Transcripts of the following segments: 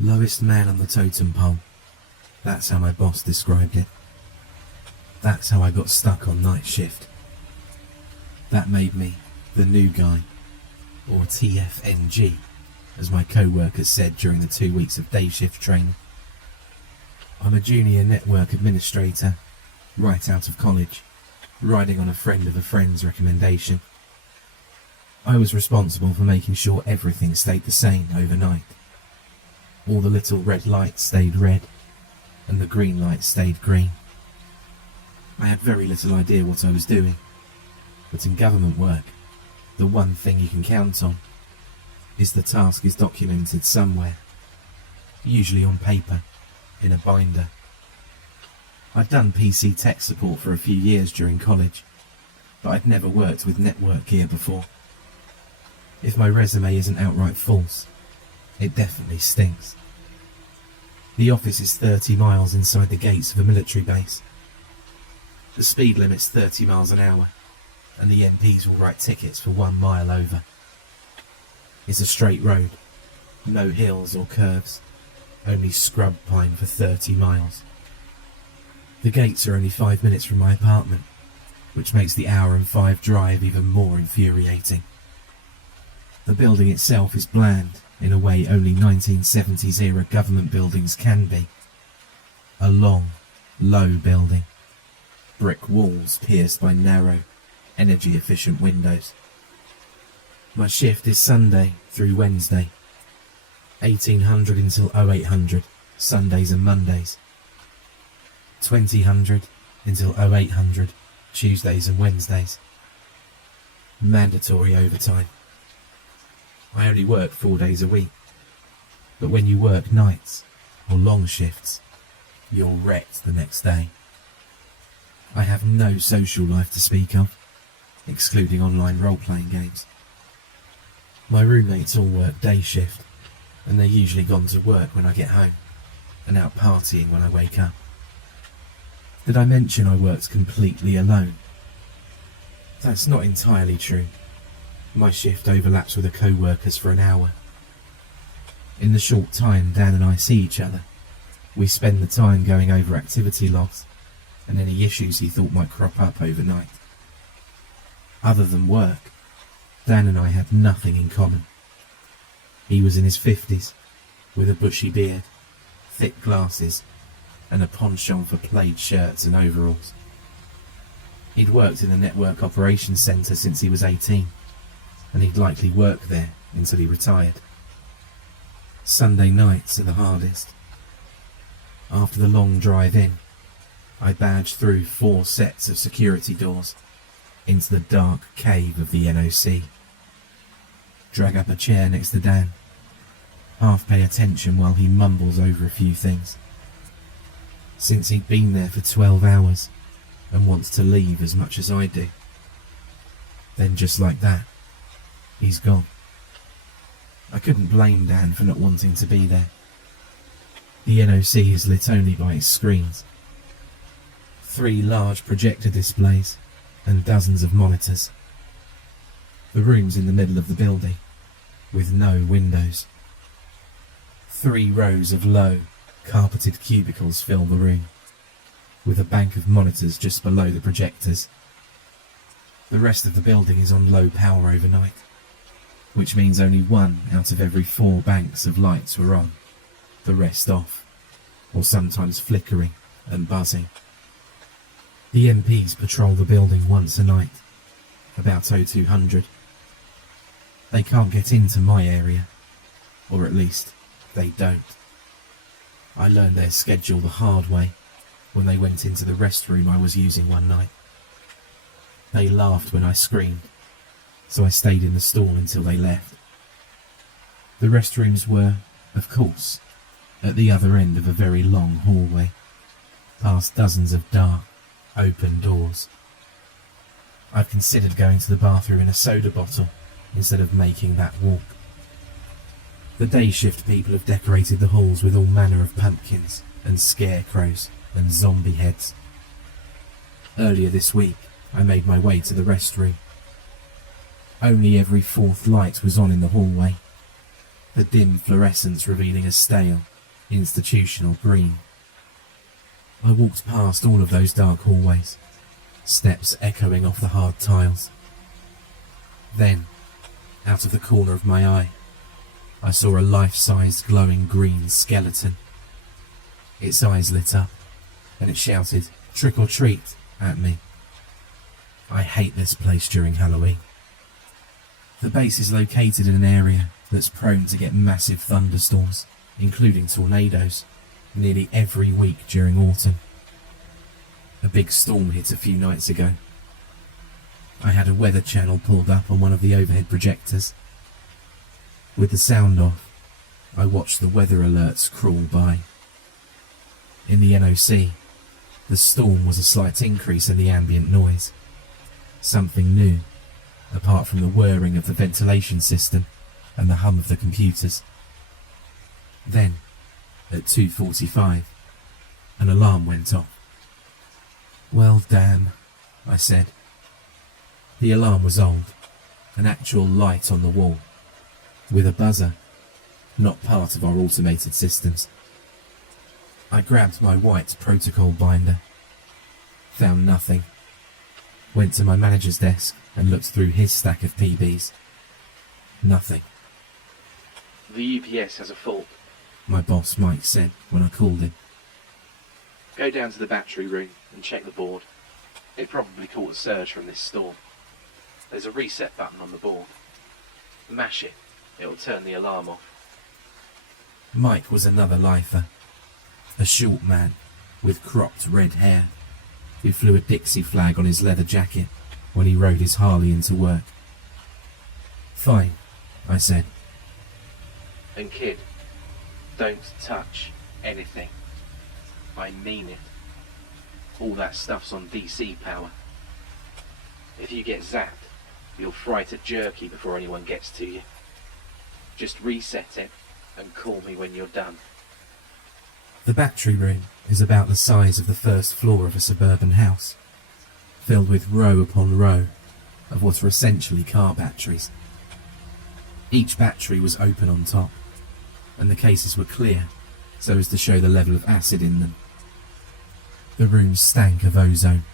Lowest man on the totem pole. That's how my boss described it. That's how I got stuck on night shift. That made me the new guy, or TFNG, as my co-workers said during the 2 weeks of day shift training. I'm a junior network administrator, right out of college, riding on a friend of a friend's recommendation. I was responsible for making sure everything stayed the same overnight. All the little red lights stayed red, and the green lights stayed green. I had very little idea what I was doing, but in government work, the one thing you can count on is the task is documented somewhere, usually on paper, in a binder. I'd done PC tech support for a few years during college, but I'd never worked with network gear before. If my resume isn't outright false, it definitely stinks. The office is 30 miles inside the gates of a military base. The speed limit's 30 miles an hour, and the MPs will write tickets for 1 mile over. It's a straight road, no hills or curves, only scrub pine for 30 miles. The gates are only 5 minutes from my apartment, which makes the hour and 5 drive even more infuriating. The building itself is bland, in a way only 1970s era government buildings can be. A long, low building. Brick walls pierced by narrow, energy-efficient windows. My shift is Sunday through Wednesday, 1800 until 0800, Sundays and Mondays. 2000 until 0800, Tuesdays and Wednesdays. Mandatory overtime. I only work 4 days a week, but when you work nights or long shifts, you're wrecked the next day. I have no social life to speak of, excluding online role-playing games. My roommates all work day shift, and they're usually gone to work when I get home, and out partying when I wake up. Did I mention I worked completely alone? That's not entirely true. My shift overlaps with a co-worker's for an hour. In the short time Dan and I see each other, we spend the time going over activity logs and any issues he thought might crop up overnight. Other than work, Dan and I had nothing in common. He was in his 50s, with a bushy beard, thick glasses, and a penchant for plaid shirts and overalls. He'd worked in the network operations centre since he was 18, and he'd likely worked there until he retired. Sunday nights are the hardest. After the long drive in, I badged through 4 sets of security doors into the dark cave of the NOC. Drag up a chair next to Dan, half pay attention while he mumbles over a few things. Since he'd been there for 12 hours and wants to leave as much as I do. Then just like that, he's gone. I couldn't blame Dan for not wanting to be there. The NOC is lit only by its screens. 3 large projector displays and dozens of monitors. The room's in the middle of the building, with no windows. 3 rows of low, carpeted cubicles fill the room, with a bank of monitors just below the projectors. The rest of the building is on low power overnight, which means only 1 out of every 4 banks of lights were on, the rest off, or sometimes flickering and buzzing. The MPs patrol the building once a night, about 0200. They can't get into my area, or at least they don't. I learned their schedule the hard way when they went into the restroom I was using one night. They laughed when I screamed, so I stayed in the stall until they left. The restrooms were, of course, at the other end of a very long hallway, past dozens of dark, open doors. I'd considered going to the bathroom in a soda bottle instead of making that walk. The day shift people have decorated the halls with all manner of pumpkins and scarecrows and zombie heads. Earlier this week, I made my way to the restroom. Only every 4th light was on in the hallway. the dim fluorescence revealing a stale, institutional green. I walked past all of those dark hallways, steps echoing off the hard tiles. Then, out of the corner of my eye, I saw a life-sized glowing green skeleton. Its eyes lit up, and it shouted, "Trick or treat," at me. I hate this place during Halloween. The base is located in an area that's prone to get massive thunderstorms, including tornadoes, nearly every week during autumn. A big storm hit a few nights ago. I had a weather channel pulled up on one of the overhead projectors. With the sound off, I watched the weather alerts crawl by. In the NOC, the storm was a slight increase in the ambient noise. Something new, apart from the whirring of the ventilation system and the hum of the computers. Then, at 2:45, an alarm went off. "Well, damn," I said. The alarm was old, an actual light on the wall, with a buzzer, not part of our automated systems. I grabbed my white protocol binder, found nothing, went to my manager's desk and looked through his stack of PBs. Nothing. "The UPS has a fault," my boss Mike said when I called him. "Go down to the battery room and check the board. It probably caught a surge from this storm. There's a reset button on the board. Mash it, it'll turn the alarm off." Mike was another lifer, a short man with cropped red hair who flew a Dixie flag on his leather jacket when he rode his Harley into work. "Fine," I said. "And kid, don't touch anything. I mean it. All that stuff's on DC power. If you get zapped, you'll fry to jerky before anyone gets to you. Just reset it and call me when you're done." The battery room is about the size of the first floor of a suburban house, filled with row upon row of what are essentially car batteries. Each battery was open on top, and the cases were clear so as to show the level of acid in them. The room stank of ozone,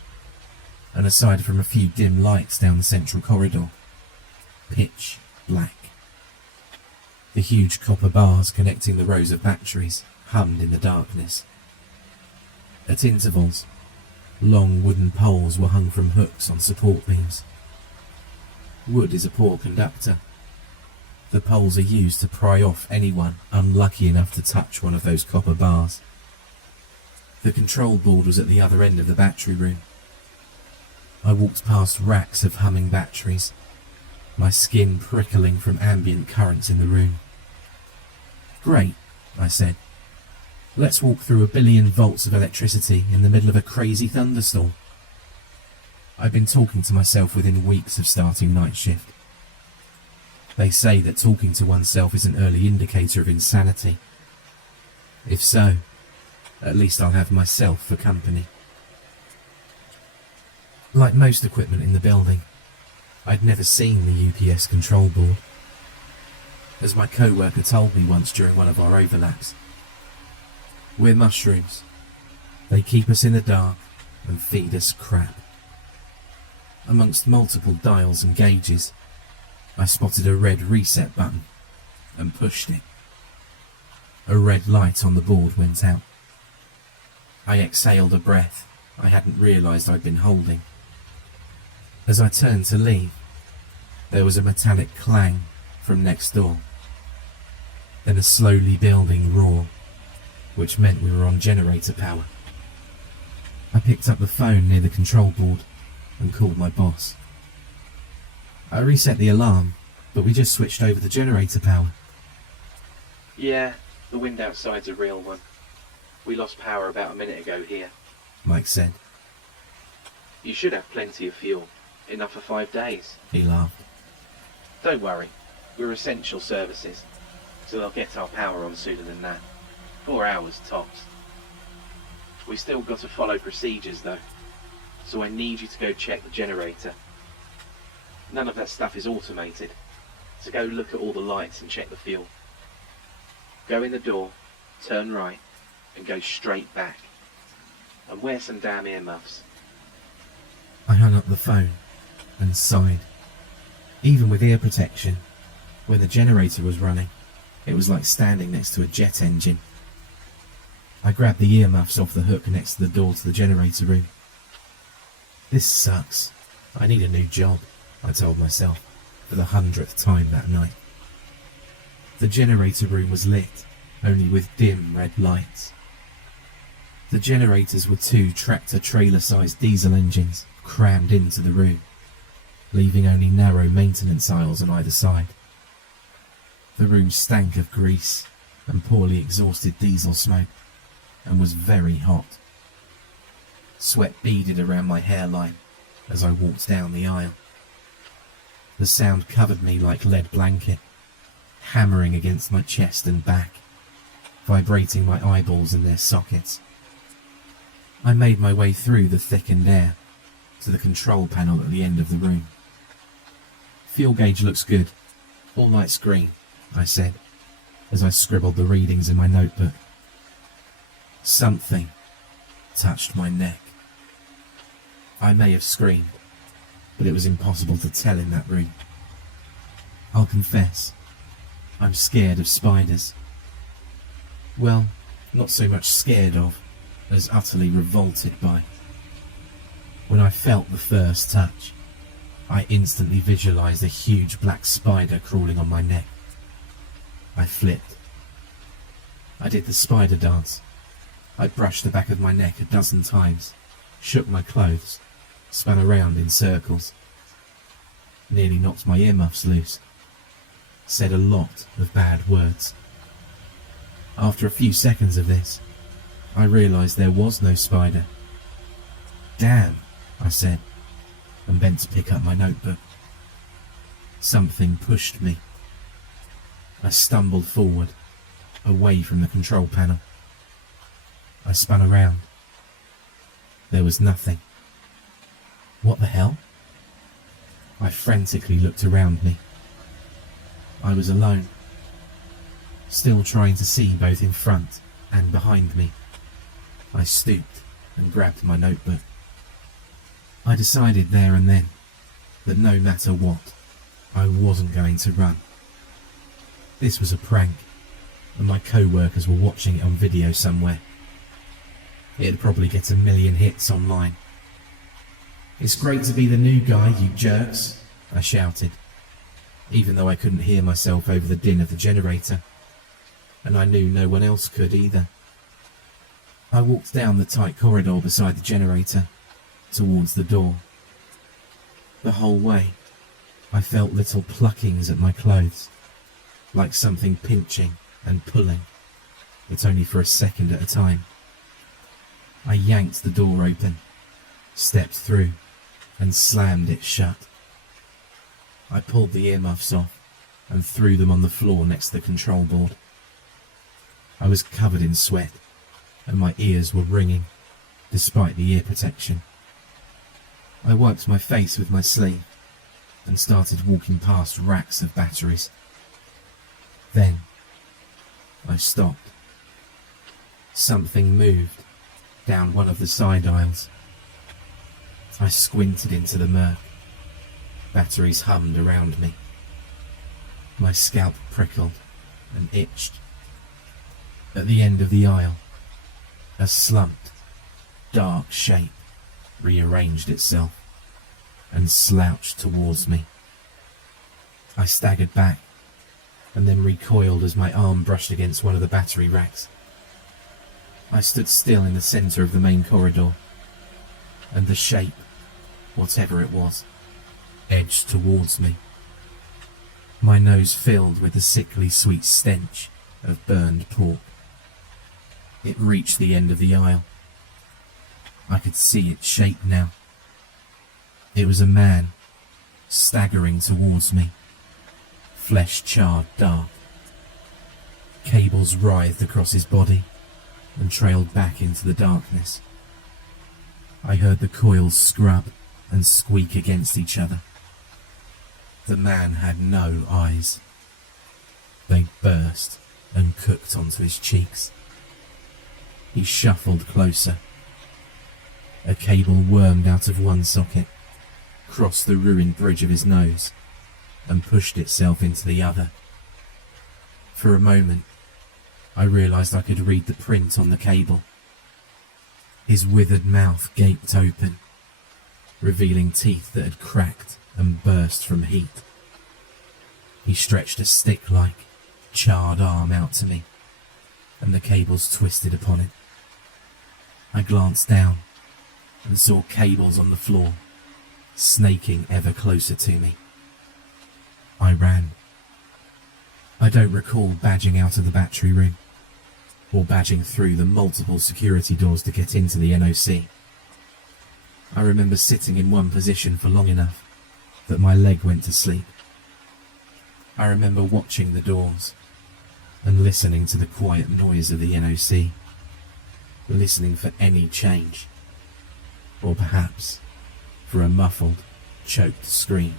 and aside from a few dim lights down the central corridor, pitch black. The huge copper bars connecting the rows of batteries hummed in the darkness. At intervals, long wooden poles were hung from hooks on support beams. Wood is a poor conductor. The poles are used to pry off anyone unlucky enough to touch one of those copper bars. The control board was at the other end of the battery room. I walked past racks of humming batteries, my skin prickling from ambient currents in the room. "Great," I said. "Let's walk through 1 billion volts of electricity in the middle of a crazy thunderstorm." I'd been talking to myself within weeks of starting night shift. They say that talking to oneself is an early indicator of insanity. If so, at least I'll have myself for company. Like most equipment in the building, I'd never seen the UPS control board. As my co-worker told me once during one of our overlaps, "We're mushrooms. They keep us in the dark and feed us crap." Amongst multiple dials and gauges, I spotted a red reset button and pushed it. A red light on the board went out. I exhaled a breath I hadn't realised I'd been holding. As I turned to leave, there was a metallic clang from next door, then a slowly building roar, which meant we were on generator power. I picked up the phone near the control board and called my boss. I reset the alarm, but we just switched over to generator power. "Yeah, the wind outside's a real one. We lost power about a minute ago here," Mike said. "You should have plenty of fuel, enough for 5 days." He laughed. "Don't worry, we're essential services, so they'll get our power on sooner than that. 4 hours tops. We still got to follow procedures though, so I need you to go check the generator. None of that stuff is automated, so go look at all the lights and check the fuel. Go in the door, turn right, and go straight back. And wear some damn earmuffs. I hung up the phone and sighed. Even with ear protection, when the generator was running, it was like standing next to a jet engine. I grabbed the earmuffs off the hook next to the door to the generator room. This sucks. I need a new job, I told myself, for the 100th time that night. The generator room was lit, only with dim red lights. The generators were 2 tractor-trailer-sized diesel engines crammed into the room, leaving only narrow maintenance aisles on either side. The room stank of grease and poorly exhausted diesel smoke, and was very hot. Sweat beaded around my hairline as I walked down the aisle. The sound covered me like lead blanket, hammering against my chest and back, vibrating my eyeballs in their sockets. I made my way through the thickened air to the control panel at the end of the room. "Fuel gauge looks good. All lights green," I said, as I scribbled the readings in my notebook. Something touched my neck. I may have screamed, but it was impossible to tell in that room. I'll confess, I'm scared of spiders. Well, not so much scared of, as utterly revolted by. When I felt the first touch, I instantly visualized a huge black spider crawling on my neck. I flipped. I did the spider dance. I brushed the back of my neck a dozen times, shook my clothes, spun around in circles. Nearly knocked my earmuffs loose. Said a lot of bad words. After a few seconds of this, I realized there was no spider. "Damn," I said, and bent to pick up my notebook. Something pushed me. I stumbled forward, away from the control panel. I spun around. There was nothing. What the hell? I frantically looked around me. I was alone, still trying to see both in front and behind me. I stooped and grabbed my notebook. I decided there and then that no matter what, I wasn't going to run. This was a prank, and my co-workers were watching it on video somewhere. It'd probably get 1 million hits online. "It's great to be the new guy, you jerks," I shouted, even though I couldn't hear myself over the din of the generator, and I knew no one else could either. I walked down the tight corridor beside the generator, towards the door. The whole way, I felt little pluckings at my clothes, like something pinching and pulling, but only for a second at a time. I yanked the door open, stepped through, and slammed it shut. I pulled the earmuffs off and threw them on the floor next to the control board. I was covered in sweat, and my ears were ringing, despite the ear protection. I wiped my face with my sleeve and started walking past racks of batteries. Then I stopped. Something moved down one of the side aisles. I squinted into the murk. Batteries hummed around me. My scalp prickled and itched. At the end of the aisle, a slumped, dark shape rearranged itself and slouched towards me. I staggered back and then recoiled as my arm brushed against one of the battery racks. I stood still in the centre of the main corridor, and the shape, whatever it was, edged towards me. My nose filled with the sickly sweet stench of burned pork. It reached the end of the aisle. I could see its shape now. It was a man, staggering towards me, flesh charred dark. Cables writhed across his body and trailed back into the darkness. I heard the coils scrub and squeak against each other. The man had no eyes. They burst and cooked onto his cheeks. He shuffled closer. A cable wormed out of one socket, crossed the ruined bridge of his nose, and pushed itself into the other. For a moment, I realised I could read the print on the cable. His withered mouth gaped open, revealing teeth that had cracked and burst from heat. He stretched a stick-like, charred arm out to me, and the cables twisted upon it. I glanced down and saw cables on the floor, snaking ever closer to me. I ran. I don't recall badging out of the battery room, or badging through the multiple security doors to get into the NOC. I remember sitting in one position for long enough that my leg went to sleep. I remember watching the doors and listening to the quiet noise of the NOC, listening for any change, or perhaps for a muffled, choked scream.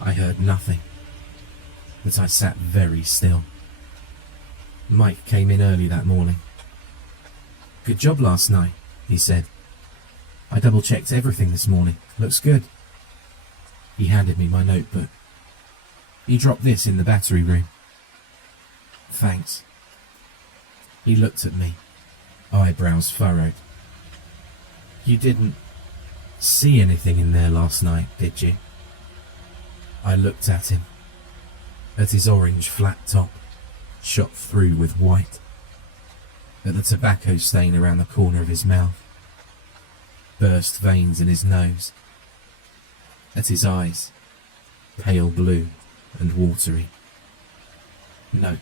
I heard nothing, but I sat very still. Mike came in early that morning. "Good job last night," he said. "I double-checked everything this morning. Looks good." He handed me my notebook. "You dropped this in the battery room." "Thanks." He looked at me, eyebrows furrowed. "You didn't see anything in there last night, did you?" I looked at him, at his orange flat top, shot through with white, at the tobacco stain around the corner of his mouth, burst veins in his nose, at his eyes, pale blue and watery. "No,"